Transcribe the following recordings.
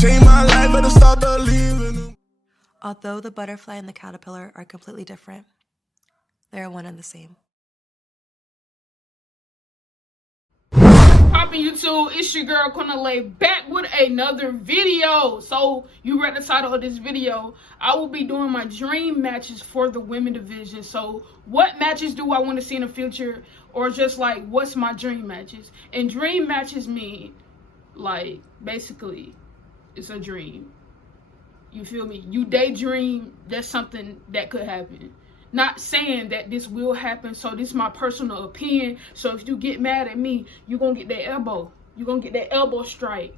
Changed my life at the start believing. Although the butterfly and the caterpillar are completely different, they are one and the same. Poppin' YouTube, it's your girl Lay back with another video. So you read the title of this video. I will be doing my dream matches for the women division. So what matches do I want to see in the future, or just like what's my dream matches? And dream matches mean like basically it's a dream. You feel me? You daydream, that's something that could happen. Not saying that this will happen, so this is my personal opinion. So if you get mad at me, you're going to get that elbow. You're going to get that elbow strike.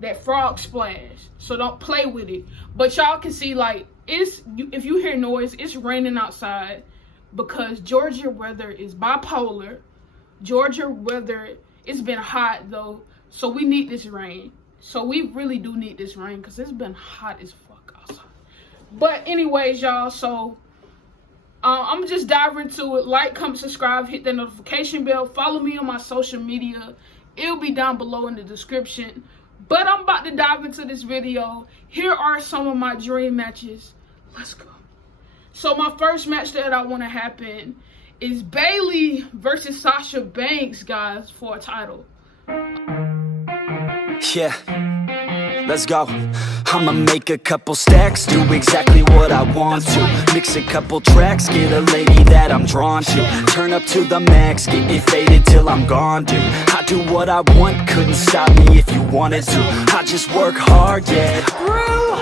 That frog splash. So don't play with it. But y'all can see, like, if you hear noise, it's raining outside because Georgia weather is bipolar. Georgia weather, it's been hot, though, so we need this rain. So we really do need this rain because it's been hot as fuck outside. But anyways, y'all, so I'm gonna just dive into it. Like, comment, subscribe, hit that notification bell. Follow me on my social media. It'll be down below in the description. But I'm about to dive into this video. Here are some of my dream matches. Let's go. So my first match that I want to happen is Bayley versus Sasha Banks, guys, for a title. Yeah, let's go. I'ma make a couple stacks, do exactly what I want to. Mix a couple tracks, get a lady that I'm drawn to. Turn up to the max, get me faded till I'm gone, dude. I do what I want, couldn't stop me if you wanted to. I just work hard, yeah. Through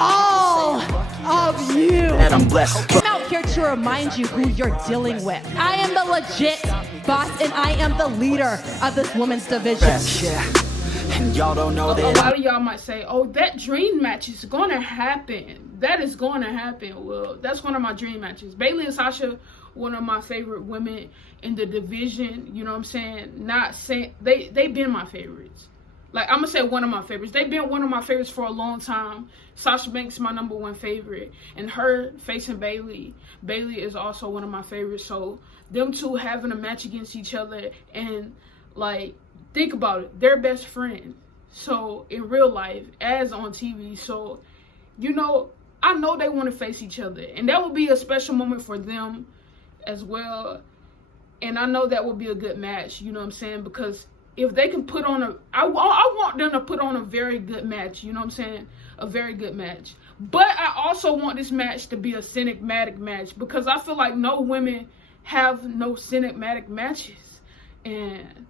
all of you, and I'm blessed. I'm out here to remind you who you're dealing with. I am the legit boss, and I am the leader of this women's division. Yeah. And y'all don't know that. A lot of y'all might say, oh, that dream match is gonna happen. That is gonna happen. Well, that's one of my dream matches. Bayley and Sasha, one of my favorite women in the division. You know what I'm saying? Not saying they've been my favorites. Like, I'm gonna say one of my favorites. They've been one of my favorites for a long time. Sasha Banks is my #1 favorite, and her facing Bayley. Bayley is also one of my favorites. So them two having a match against each other, and like, think about it, they're best friends. So in real life, as on TV, so you know, I know they want to face each other, and that would be a special moment for them as well. And I know that would be a good match, you know what I'm saying? Because if they can put on I want them to put on a very good match, you know what I'm saying? A very good match. But I also want this match to be a cinematic match, because I feel like no women have no cinematic matches. And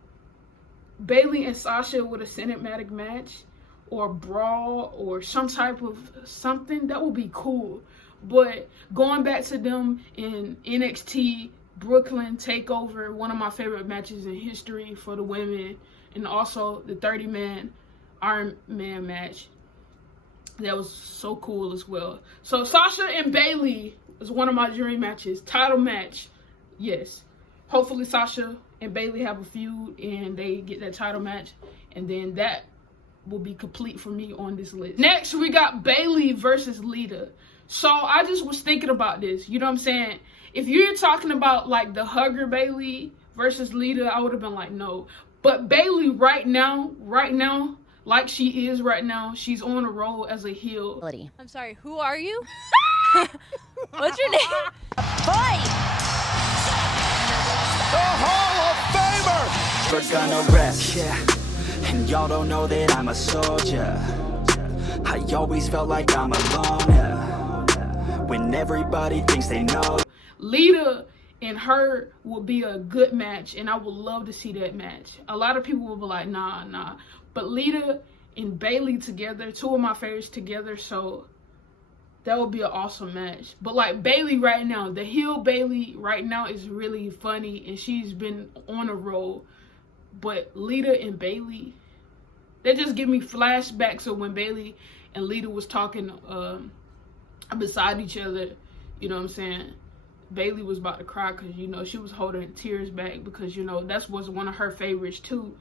Bayley and Sasha with a cinematic match, or brawl, or some type of something, that would be cool. But going back to them in NXT Brooklyn Takeover, one of my favorite matches in history for the women, and also the 30-man Iron Man match, that was so cool as well. So Sasha and Bayley is one of my dream matches. Title match, yes. Hopefully Sasha and Bayley have a feud and they get that title match, and then that will be complete for me on this list. Next, we got Bayley versus Lita. So I just was thinking about this, you know what I'm saying? If you're talking about like the hugger Bayley versus Lita, I would have been like, no. But Bayley right now, like she is right now, she's on a roll as a heel. I'm sorry, who are you? What's your name? Fight! The Hall of Famer! We're gonna rest, yeah. And y'all don't know that I'm a soldier. I always felt like I'm alone, yeah. When everybody thinks they know. Lita and her will be a good match, and I would love to see that match. A lot of people will be like, nah. But Lita and Bayley together, two of my favorites together, so that would be an awesome match. But like Bayley right now, the heel Bayley right now is really funny, and she's been on a roll. But Lita and Bayley, they just give me flashbacks of when Bayley and Lita was talking beside each other. You know what I'm saying? Bayley was about to cry because, you know, she was holding tears back because, you know, that was one of her favorites too.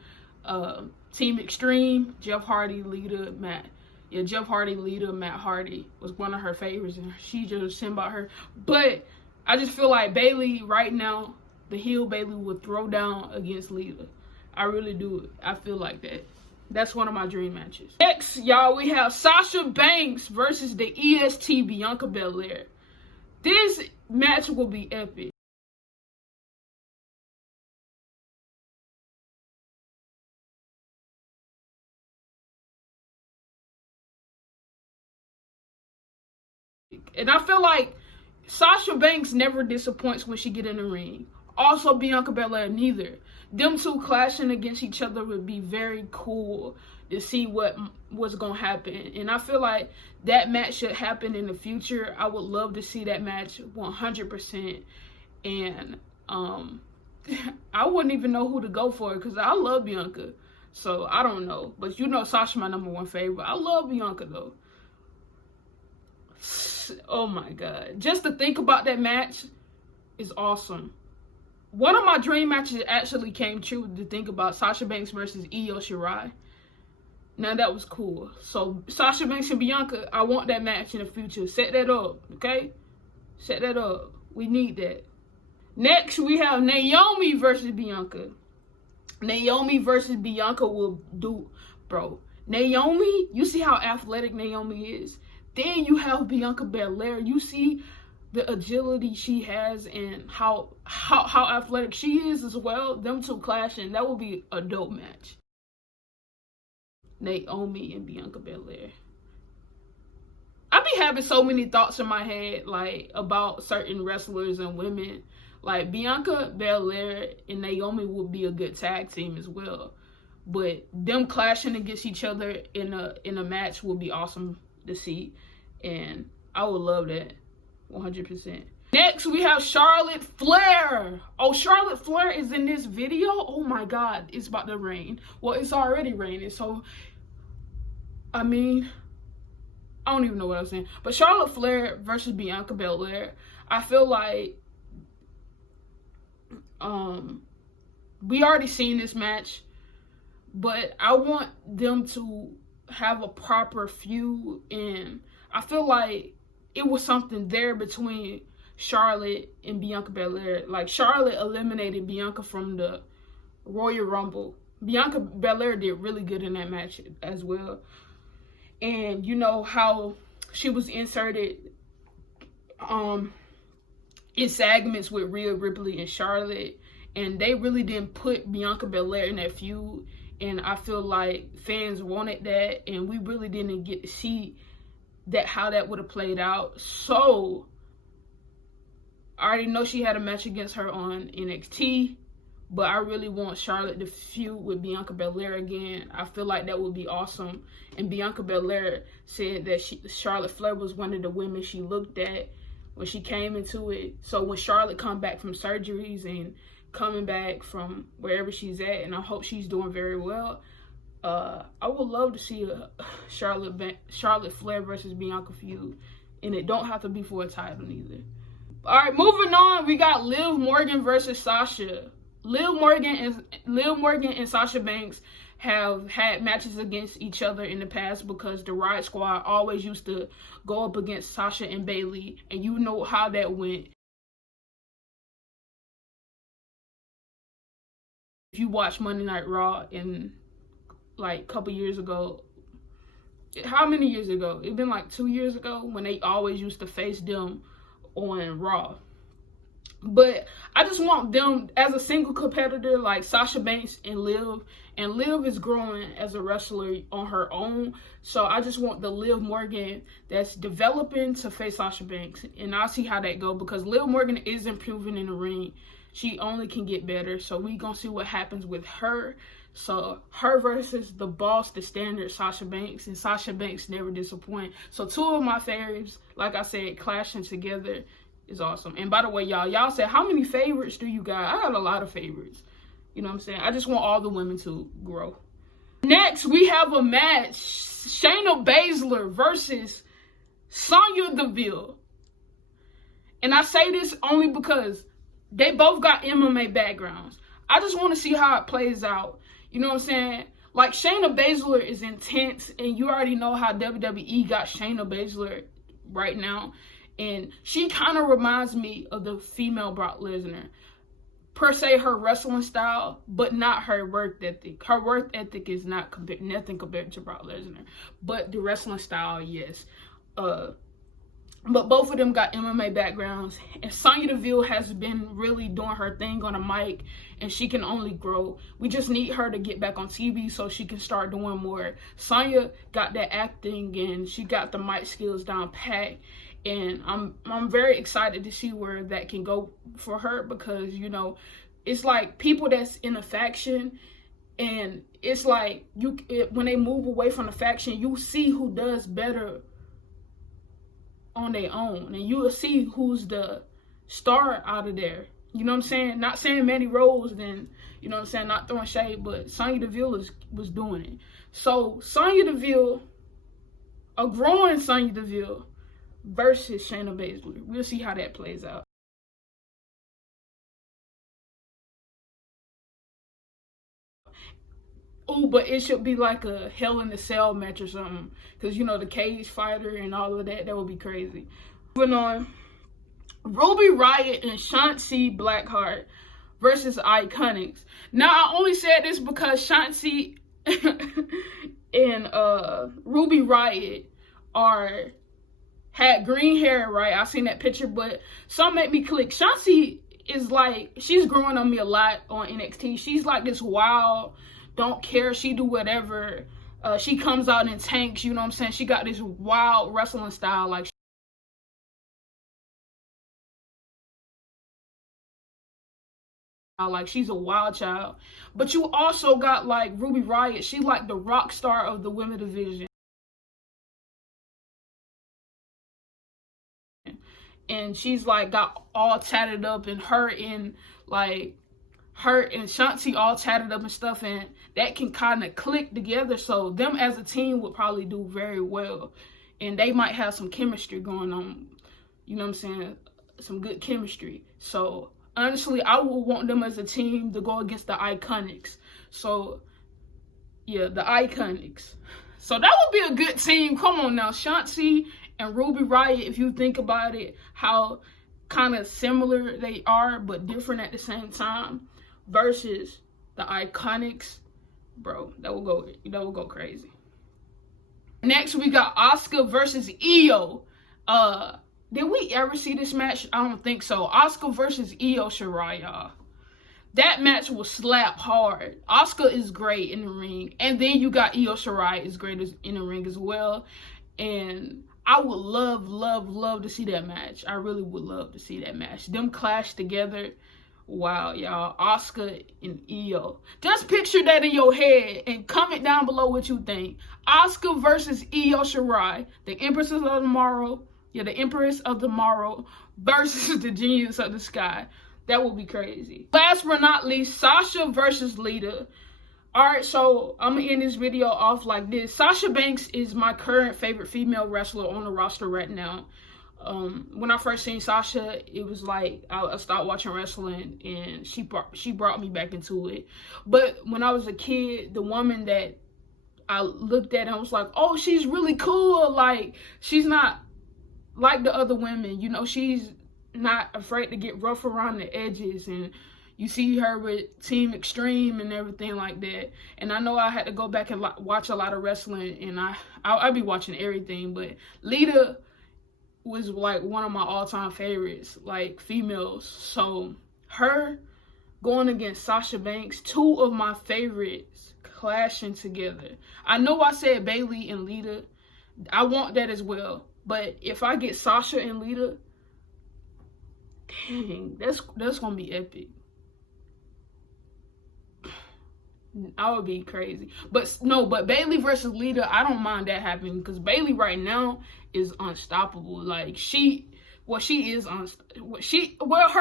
Team Extreme, Jeff Hardy, Lita, Matt. Yeah, Jeff Hardy, Lita, Matt Hardy was one of her favorites, and she just sent about her. But I just feel like Bayley right now, the heel Bayley would throw down against Lita. I really do. I feel like that. That's one of my dream matches. Next, y'all, we have Sasha Banks versus the EST Bianca Belair. This match will be epic. And I feel like Sasha Banks never disappoints when she get in the ring. Also, Bianca Belair neither. Them two clashing against each other would be very cool to see what's gonna happen. And I feel like that match should happen in the future. I would love to see that match 100%. And I wouldn't even know who to go for because I love Bianca. So I don't know. But you know Sasha my #1 favorite. I love Bianca though. Oh my god. Just to think about that match is awesome. One of my dream matches actually came true to think about. Sasha Banks versus Io Shirai. Now that was cool. So Sasha Banks and Bianca, I want that match in the future. Set that up, okay? Set that up. We need that. Next, we have Naomi versus Bianca. Naomi versus Bianca will do, bro. Naomi, you see how athletic Naomi is? Then you have Bianca Belair. You see the agility she has and how athletic she is as well. Them two clashing, that will be a dope match. Naomi and Bianca Belair. I be having so many thoughts in my head, like, about certain wrestlers and women. Like, Bianca Belair and Naomi would be a good tag team as well. But them clashing against each other in a match would be awesome to see. And I would love that 100%. Next, we have Charlotte Flair. Oh, Charlotte Flair is in this video? Oh my god, it's about to rain. Well, it's already raining, so I mean, I don't even know what I was saying. But Charlotte Flair versus Bianca Belair, I feel like we already seen this match, but I want them to have a proper feud, and I feel like it was something there between Charlotte and Bianca Belair. Like, Charlotte eliminated Bianca from the Royal Rumble. Bianca Belair did really good in that match as well. And you know how she was inserted in segments with Rhea Ripley and Charlotte, and they really didn't put Bianca Belair in that feud. And I feel like fans wanted that, and we really didn't get to see that, how that would have played out. So I already know she had a match against her on NXT, but I really want Charlotte to feud with Bianca Belair again. I feel like that would be awesome. And Bianca Belair said that Charlotte Flair was one of the women she looked at when she came into it. So when Charlotte come back from surgeries and coming back from wherever she's at, and I hope she's doing very well, I would love to see a Charlotte Flair versus Bianca feud, and it don't have to be for a title neither. All right, moving on, we got Liv Morgan versus Sasha. Liv Morgan and Sasha Banks have had matches against each other in the past because the Riott Squad always used to go up against Sasha and Bayley, and you know how that went. If you watch Monday Night Raw in like a couple years ago, how many years ago? It's been like 2 years ago when they always used to face them on Raw. But I just want them as a single competitor, like Sasha Banks and Liv. And Liv is growing as a wrestler on her own. So I just want the Liv Morgan that's developing to face Sasha Banks. And I'll see how that goes, because Liv Morgan is improving in the ring. She only can get better. So we gonna see what happens with her. So her versus the boss, the standard Sasha Banks. And Sasha Banks never disappoint. So two of my favorites, like I said, clashing together is awesome. And by the way, y'all said, how many favorites do you got? I got a lot of favorites. You know what I'm saying? I just want all the women to grow. Next, we have a match. Shayna Baszler versus Sonya Deville. And I say this only because they both got MMA backgrounds. I just want to see how it plays out. You know what I'm saying? Like, Shayna Baszler is intense, and you already know how WWE got Shayna Baszler right now. And she kind of reminds me of the female Brock Lesnar. per se her wrestling style, but not her work ethic. Her work ethic is nothing compared to Brock Lesnar, but the wrestling style, yes. But both of them got MMA backgrounds, and Sonya Deville has been really doing her thing on a mic, and she can only grow. We just need her to get back on TV so she can start doing more. Sonya got that acting, and she got the mic skills down pat, and I'm very excited to see where that can go for her, because, you know, it's like people that's in a faction, and it's like when they move away from the faction, you see who does better on their own, and you will see who's the star out of there. You know what I'm saying? Not saying Mandy Rose, then, you know what I'm saying, not throwing shade, but Sonya Deville was doing it. So Sonya Deville, a growing Sonya Deville versus Shayna Baszler. We'll see how that plays out. Oh, but it should be like a Hell in a Cell match or something, because, you know, the cage fighter and all of that would be crazy. Moving on, Ruby Riott and Shotzi Blackheart versus Iconics. Now, I only said this because Shotzi and Ruby Riott had green hair, right? I seen that picture, but some made me click. Shotzi is like, she's growing on me a lot on NXT. She's like this wild, don't care, she do whatever. She comes out in tanks, you know what I'm saying? She got this wild wrestling style, like she's a wild child. But you also got like Ruby Riott. She like the rock star of the women division, and she's like got all tatted up, and her and Shotzi all tatted up and stuff, and that can kind of click together. So them as a team would probably do very well, and they might have some chemistry going on, you know what I'm saying, some good chemistry. So honestly, I would want them as a team to go against the Iconics. So yeah, the Iconics. So that would be a good team. Come on now, Shotzi and Ruby Riott, if you think about it, how kind of similar they are but different at the same time, versus the Iconics, bro, that will go crazy. Next, we got Asuka versus Io. Did we ever see this match? I don't think so. Asuka versus Io Shirai, y'all. That match will slap hard. Asuka is great in the ring, and then you got Io Shirai is great in the ring as well. And I would love to see that match. I really would love to see that match. Them clash together. Wow, y'all. Asuka and Io. Just picture that in your head and comment down below what you think. Asuka versus Io Shirai, the Empress of Tomorrow. Yeah, the Empress of Tomorrow versus the Genius of the Sky. That would be crazy. Last but not least, Sasha versus Lita. Alright, so I'm going to end this video off like this. Sasha Banks is my current favorite female wrestler on the roster right now. When I first seen Sasha, it was like I started watching wrestling, and she brought me back into it. But when I was a kid, the woman that I looked at and I was like, oh, she's really cool. Like, she's not like the other women, you know, she's not afraid to get rough around the edges, and you see her with Team Extreme and everything like that. And I know I had to go back and watch a lot of wrestling, and I'll be watching everything, but Lita was like one of my all-time favorites, like females. So her going against Sasha Banks, two of my favorites clashing together. I know I said Bayley and Lita, I want that as well. But if I get Sasha and Lita, dang, that's gonna be epic. I would be crazy. But no, but Bayley versus Lita, I don't mind that happening, because Bayley right now is unstoppable. Like her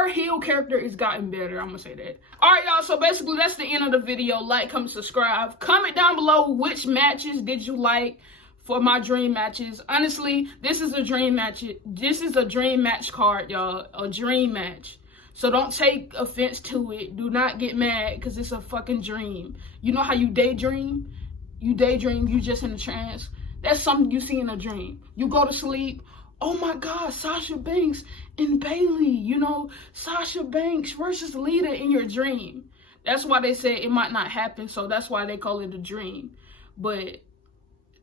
heel character is gotten better. I'm gonna say that. All right, y'all. So basically, that's the end of the video. Like, comment, subscribe. Comment down below which matches did you like for my dream matches. Honestly, this is a dream match. This is a dream match card, y'all. A dream match. So don't take offense to it. Do not get mad, because it's a fucking dream. You know how you daydream? You daydream, you just in a trance. That's something you see in a dream. You go to sleep oh my God, Sasha Banks and Bayley, you know, Sasha Banks versus Lita in your dream. That's why they say it might not happen, so that's why they call it a dream. But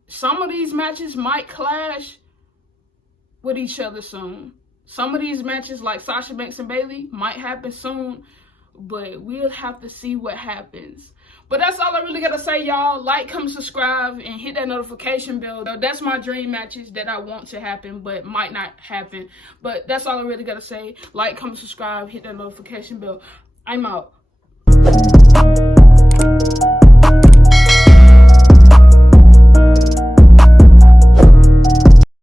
some of these matches might clash with each other soon. Some of these matches, like Sasha Banks and Bayley, might happen soon, but we'll have to see what happens. But that's all I really gotta say, y'all. Like, comment, subscribe, and hit that notification bell. That's my dream matches that I want to happen, but might not happen. But that's all I really gotta say. Like, comment, subscribe, hit that notification bell. I'm out.